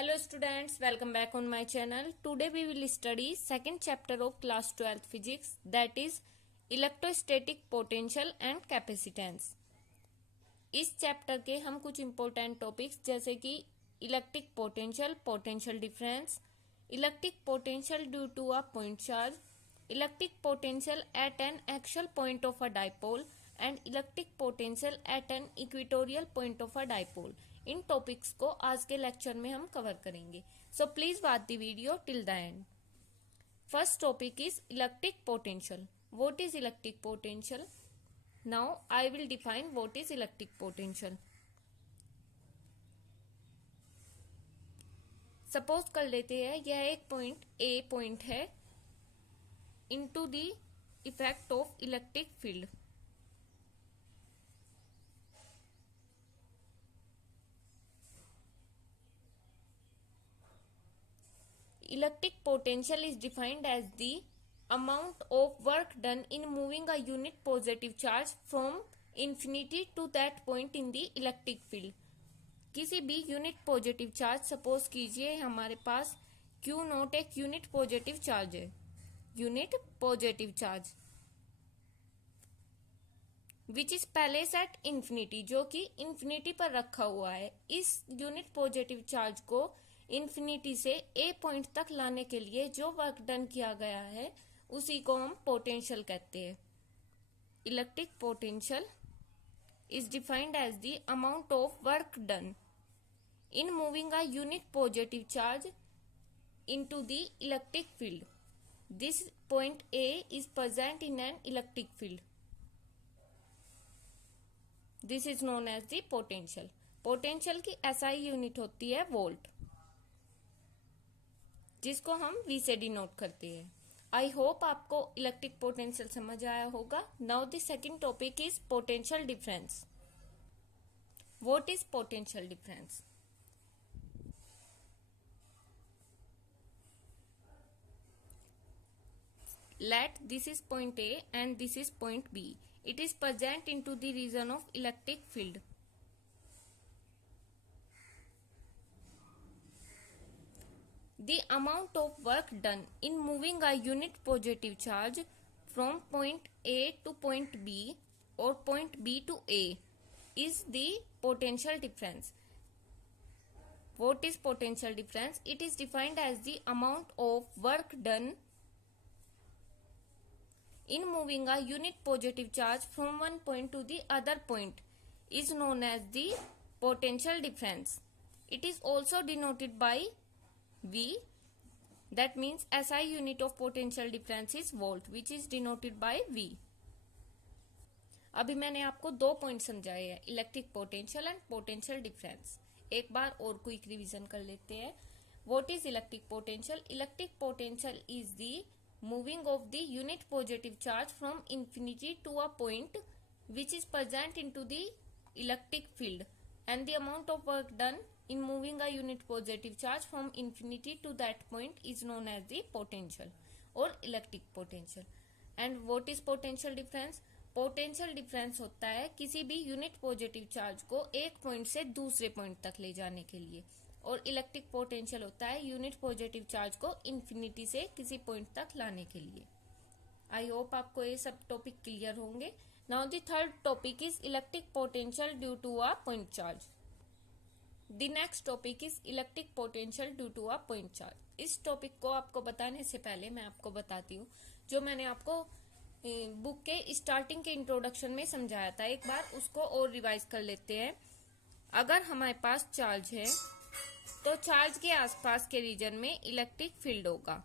Hello students, welcome back on my channel. Today we will study second chapter of class 12th physics, that is electrostatic potential and capacitance. इस chapter के हम कुछ important topics जैसे कि electric potential, potential difference, electric potential due to a point charge, electric potential at an actual point of a dipole and electric potential at an equatorial point of a dipole. इन topics को आज के lecture में हम cover करेंगे. So please watch the video till the end. First topic is electric potential. What is electric potential? Now I will define what is electric potential. Suppose कर लेते हैं यह एक पॉइंट ए पॉइंट है into the effect of electric field. Electric potential is defined as the amount of work done in moving a unit positive charge from infinity to that point in the electric field. किसी भी unit positive charge, suppose कीजिए हमारे पास Q not एक unit positive charge है, unit positive charge which is palace at infinity, जो कि infinity पर रखा हुआ है. इस यूनिट पॉजिटिव चार्ज को इंफिनिटी से ए पॉइंट तक लाने के लिए जो वर्क डन किया गया है उसी को हम पोटेंशियल कहते हैं. Electric potential is defined as the amount of work done in moving a unit positive charge into the electric field. This point A is present in an electric field. This is known as the potential. Potential की SI unit होती है volt, जिसको हम we से denote करते हैं. I hope आपको electric potential समझ आया होगा. Now the second topic is potential difference. What is potential difference? Let this is point A and this is point B. It is present into the region of electric field. The amount of work done in moving a unit positive charge from point A to point B or point B to A is the potential difference. What is potential difference? It is defined as the amount of work done in moving a unit positive charge from one point to the other point is known as the potential difference. It is also denoted by V. That means SI unit of potential difference is volt, which is denoted by V. अभी मैंने आपको दो point समझाए हैं, electric potential and potential difference. एक बार और quick revision कर लेते हैं. What is electric potential? Electric potential is the moving of the unit positive charge from infinity to a point which is present into the electric field, and the amount of work done in moving a unit positive charge from infinity to that point is known as the potential or electric potential. And what is potential difference? Potential difference होता है किसी भी unit positive charge को एक point से दूसरे point तक ले जाने के लिए, और इलेक्ट्रिक पोटेंशियल होता है यूनिट पॉजिटिव चार्ज को इंफिनिटी से किसी पॉइंट तक लाने के लिए. आई होप आपको ये सब टॉपिक क्लियर होंगे. Now the third topic is electric potential due to a point charge. The next topic is electric potential due to a point charge. इस टॉपिक को आपको बताने से पहले मैं आपको बताती हूँ जो मैंने आपको बुक के स्टार्टिंग के इंट्रोडक्शन में समझाया था. एक बार उसको और रिवाइज कर लेते हैं. अगर हमारे पास चार्ज है तो चार्ज के आसपास के रीजन में इलेक्ट्रिक फील्ड होगा.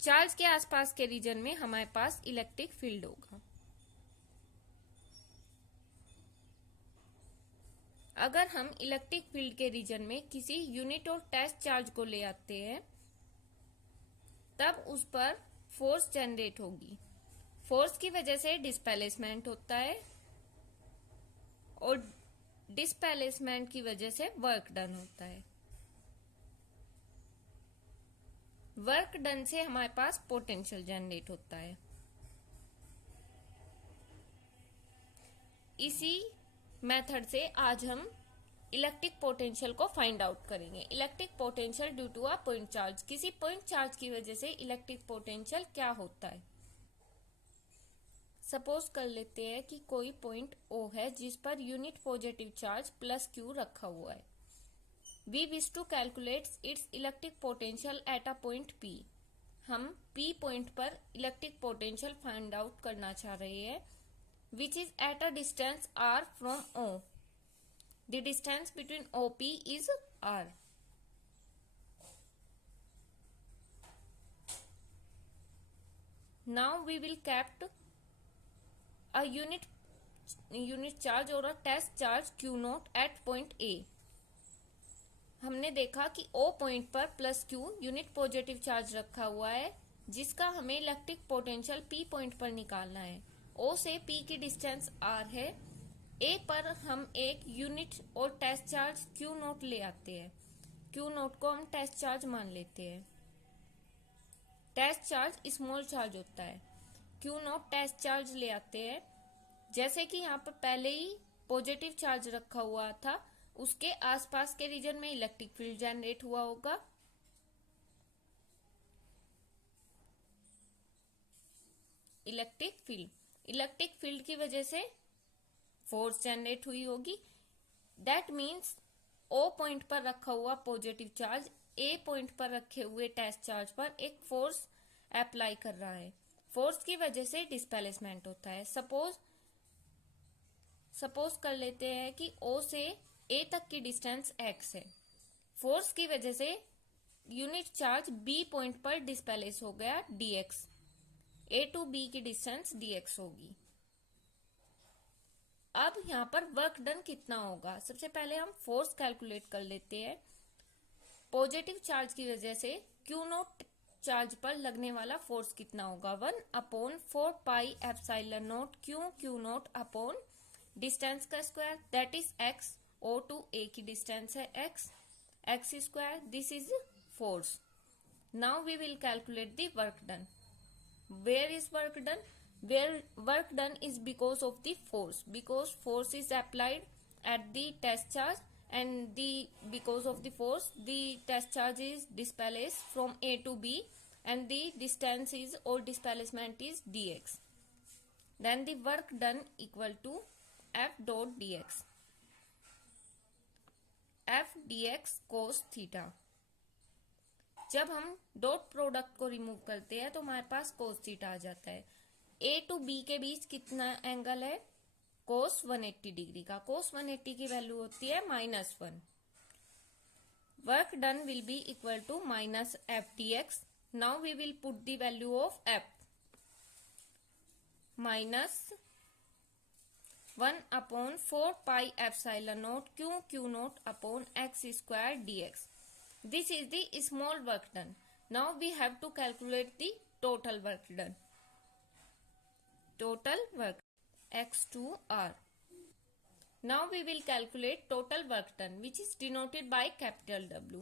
चार्ज के आसपास के रीजन में हमारे पास इलेक्ट्रिक फील्ड होगा. अगर हम इलेक्ट्रिक फील्ड के रीजन में किसी यूनिट और टेस्ट चार्ज को ले आते हैं तब उस पर फोर्स जनरेट होगी. फोर्स की वजह से डिस्प्लेसमेंट होता है और डिस्प्लेसमेंट की वजह से वर्क डन होता है. वर्क डन से हमारे पास पोटेंशियल जनरेट होता है. इसी मेथड से आज हम इलेक्ट्रिक पोटेंशियल को फाइंड आउट करेंगे। Electric potential due to a point charge, किसी पॉइंट चार्ज की वजह से इलेक्ट्रिक पोटेंशियल क्या होता है। सपोज कर लेते हैं कि कोई पॉइंट O है जिस per unit positive charge +Q रखा हुआ है। We wish to calculate its electric potential at a point P। हम P पॉइंट पर इलेक्ट्रिक पोटेंशियल फाइंड आउट करना चाह रहे हैं, which is at a distance R from O। The distance between OP is R. Now we will kept a unit charge or a test charge Q naught at point A. हमने देखा कि O point पर +Q unit positive charge रखा हुआ है, जिसका हमें electric potential P point पर निकालना है। O से P की डिस्टेंस R है। A पर हम एक यूनिट और टेस्ट चार्ज Q नोट ले आते हैं। Q नोट को हम टेस्ट चार्ज मान लेते हैं। टेस्ट चार्ज स्मॉल चार्ज होता है। Q नोट टेस्ट चार्ज ले आते हैं। जैसे कि यहाँ पर पहले ही पॉजिटिव चार्ज रखा हुआ था, उसके आसपास के रीजन में इलेक्ट्रिक फील्ड जनरेट हुआ होगा। इलेक्ट्रिक फील्ड की वजह से फोर्स जनरेट हुई होगी। दैट मीन्स O पॉइंट पर रखा हुआ पॉजिटिव चार्ज A पॉइंट पर रखे हुए टेस्ट चार्ज पर एक फोर्स अप्लाई कर रहा है। फोर्स की वजह से डिस्प्लेसमेंट होता है। सपोज कर लेते हैं कि O से A तक की डिस्टेंस x है। फोर्स की वजह से यूनिट चार्ज B पॉइंट पर डिस्प्लेस हो गया dx। A टू B की डिस्टेंस dx होगी। अब यहाँ पर वर्क डन कितना होगा, सबसे पहले हम फोर्स कैलकुलेट कर लेते हैं। पॉजिटिव चार्ज की वजह से Q नोट चार्ज पर लगने वाला फोर्स कितना होगा, 1/4πε0 Q नोट अपॉन डिस्टेंस का square, that is x। O to A की डिस्टेंस है x square, this is force. Now we will calculate the work done. Where is work done? Where work done is because of the force, because force is applied at the test charge, and because of the force the test charge is displaced from A to B, and the distance is or displacement is dx. Then the work done equal to F dot dx, F dx cos theta। जब हम dot product को remove करते हैं तो हमारे पास cos theta आ जाता है। A to B के बीच कितना एंगल है, cos 180 डिग्री का। cos 180 की वैल्यू होती है -1। Work done will be equal to -f dx। Now we will put the value of f, -1/4πε0 Q note upon x square dx। This is the small work done. Now we have to calculate the total work done. Total work x to R. Now we will calculate total work done, which is denoted by capital W.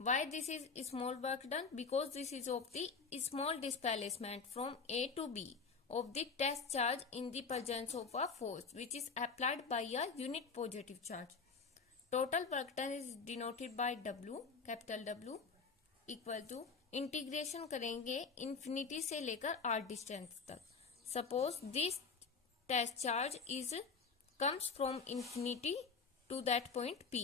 Why this is small work done? Because this is of the small displacement from A to B of the test charge in the presence of a force which is applied by a unit positive charge. Total work done is denoted by W, capital W, equal to integration करेंगे infinity से लेकर R distance तक। Suppose this test charge comes from infinity to that point P.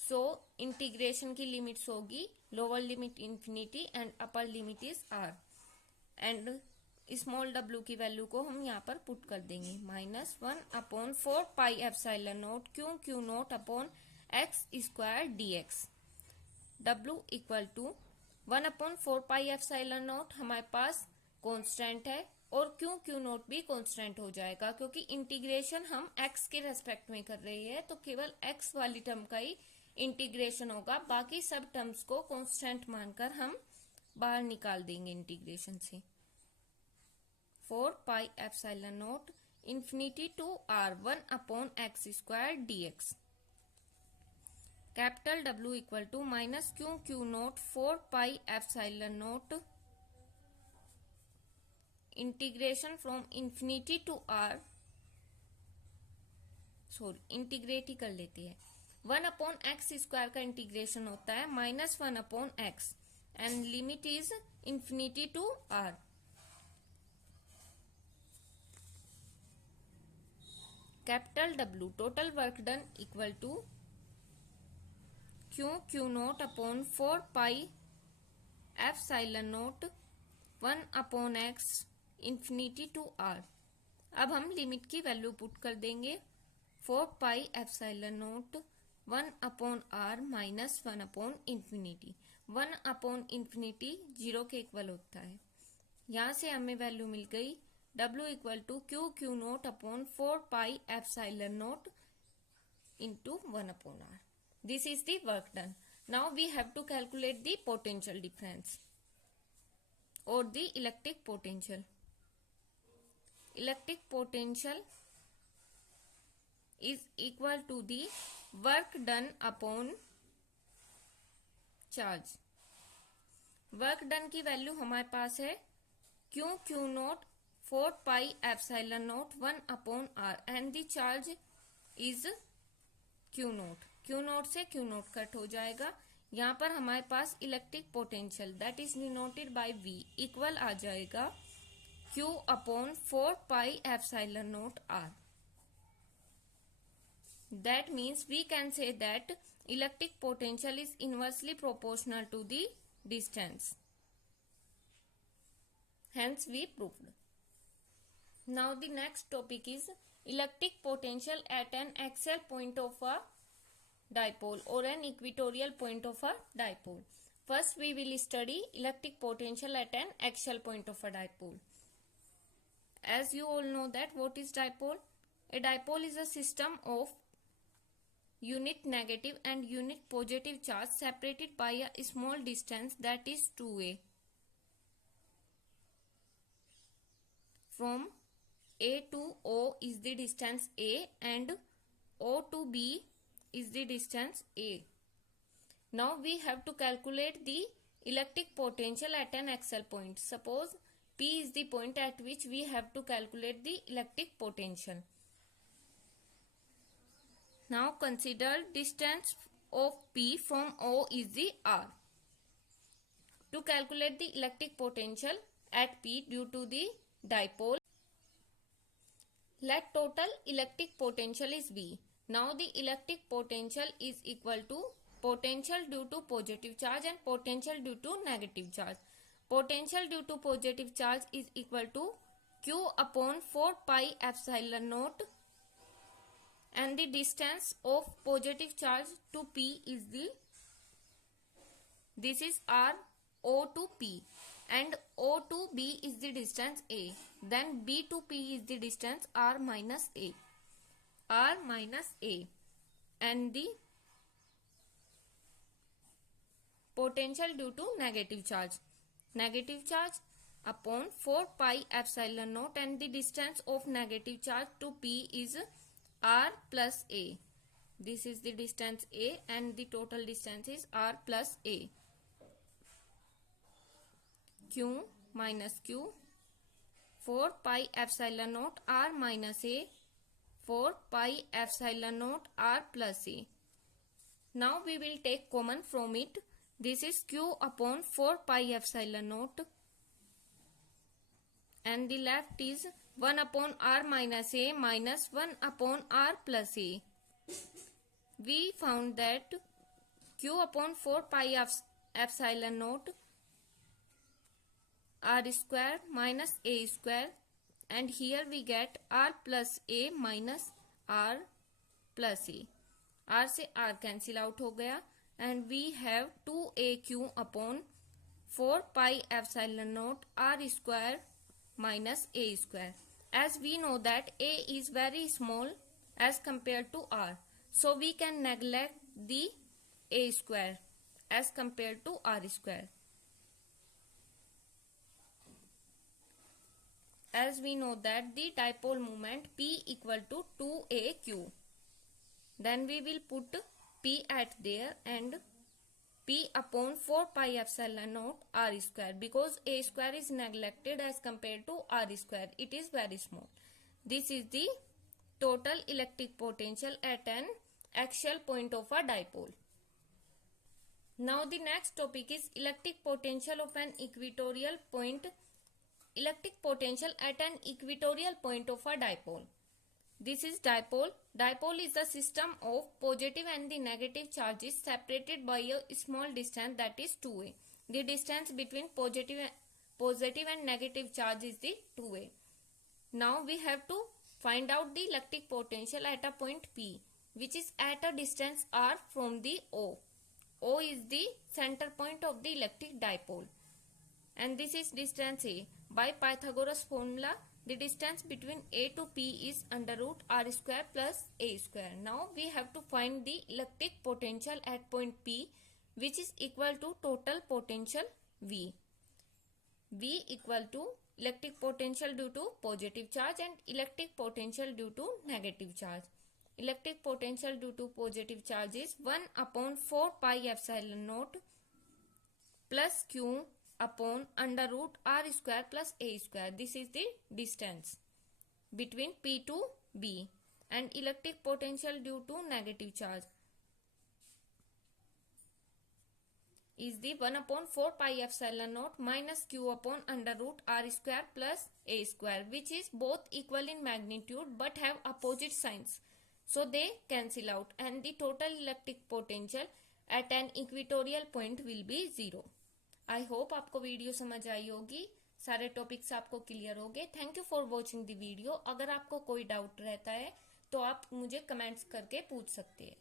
So integration की limits होगी lower limit infinity and upper limit is R. And small w की value को हम यहाँ पर पुट कर देंगे, -1/4πε0 Q note upon x square dx। w equal to 1/4πε0 हमारे पास कांस्टेंट है और Q नोट भी कांस्टेंट हो जाएगा, क्योंकि इंटीग्रेशन हम x के रेस्पेक्ट में कर रहे हैं, तो केवल x वाली टर्म का ही इंटीग्रेशन होगा। बाकी सब टर्म्स को कांस्टेंट मानकर हम बाहर निकाल देंगे इंटीग्रेशन से। 4πε0 infinity to R 1/x square dx। Capital W equal to -Q nought 4πε0 integration from infinity to R, integrate ही कर लेते हैं। 1/x² का इंटीग्रेशन होता है -1/x and limit is infinity to r। Capital W total work done equal to Q0/4πε0 1/x infinity to r। अब हम limit की वैल्यू पुट कर देंगे 4πε0 1/r माइनस 1/इंफिनिटी। 1/इंफिनिटी 0 के इक्वल होता है। यहाँ से हमें वैल्यू मिल गई W equal to Q0/4πε0 into 1/r। This is the work done. Now we have to calculate the potential difference or the electric potential. Electric potential is equal to the work done upon charge. Work done की value हमारे पास है Q0 4πε0 1/r and the charge is Q0। Q0 से Q0 cut हो जाएगा। यहाँ पर हमारे पास electric potential that is denoted by V equal आ जाएगा Q/4πε0 r। That means we can say that electric potential is inversely proportional to the distance. Hence we proved. Now the next topic is electric potential at an axial point of a dipole or an equatorial point of a dipole. First we will study electric potential at an axial point of a dipole. As you all know that what is dipole? A dipole is a system of unit negative and unit positive charge separated by a small distance that is 2a. From A to O is the distance a and O to B is the distance a. Now we have to calculate the electric potential at an axial point. Suppose P is the point at which we have to calculate the electric potential. Now consider distance of P from O is the r. To calculate the electric potential at P due to the dipole, let total electric potential is V. Now the electric potential is equal to potential due to positive charge and potential due to negative charge. Potential due to positive charge is equal to Q/4πε0 and the distance of positive charge to P is this is R O to P and O to B is the distance A. Then B to P is the distance R minus A. R minus A and the potential due to negative charge. Negative charge upon 4πε0 and the distance of negative charge to P is R plus A. This is the distance A and the total distance is R plus A. Q minus Q 4πε0 R minus A 4πε0 R plus A. Now we will take common from it. This is Q/4πε0 and the left is 1/r minus A minus 1/r plus A. We found that Q/4πε0 r square minus A square and here we get R plus A minus R plus A. R से R cancel out हो गया and we have 2aq upon 4πε0 r square minus A square. As we know that A is very small as compared to R, so we can neglect the A square as compared to R square. As we know that the dipole moment P equal to 2aq. Then we will put P at there and P upon 4πε0 r square because A square is neglected as compared to R square. It is very small. This is the total electric potential at an axial point of a dipole. Now the next topic is electric potential of an equatorial point. Electric potential at an equatorial point of a dipole. This is dipole. Dipole is the system of positive and the negative charges separated by a small distance, that is 2a. The distance between positive and negative charge is the 2a. Now we have to find out the electric potential at a point P, which is at a distance r from the O. O is the center point of the electric dipole, and this is distance A. By Pythagoras formula, the distance between A to P is under root r square plus a square. Now we have to find the electric potential at point P, which is equal to total potential V. V equal to electric potential due to positive charge and electric potential due to negative charge. Electric potential due to positive charge is 1 upon 4 pi epsilon naught plus q upon under root r square plus a square. This is the distance between P to B. And electric potential due to negative charge is the 1 upon 4 pi epsilon naught minus q upon under root r square plus a square, which is both equal in magnitude but have opposite signs, so they cancel out, and the total electric potential at an equatorial point will be 0. I hope आपको video समझ आई होगी, सारे topics आपको clear हो गए. Thank you for watching the video. अगर आपको कोई डाउट रहता है तो आप मुझे कमेंट्स करके पूछ सकते हैं.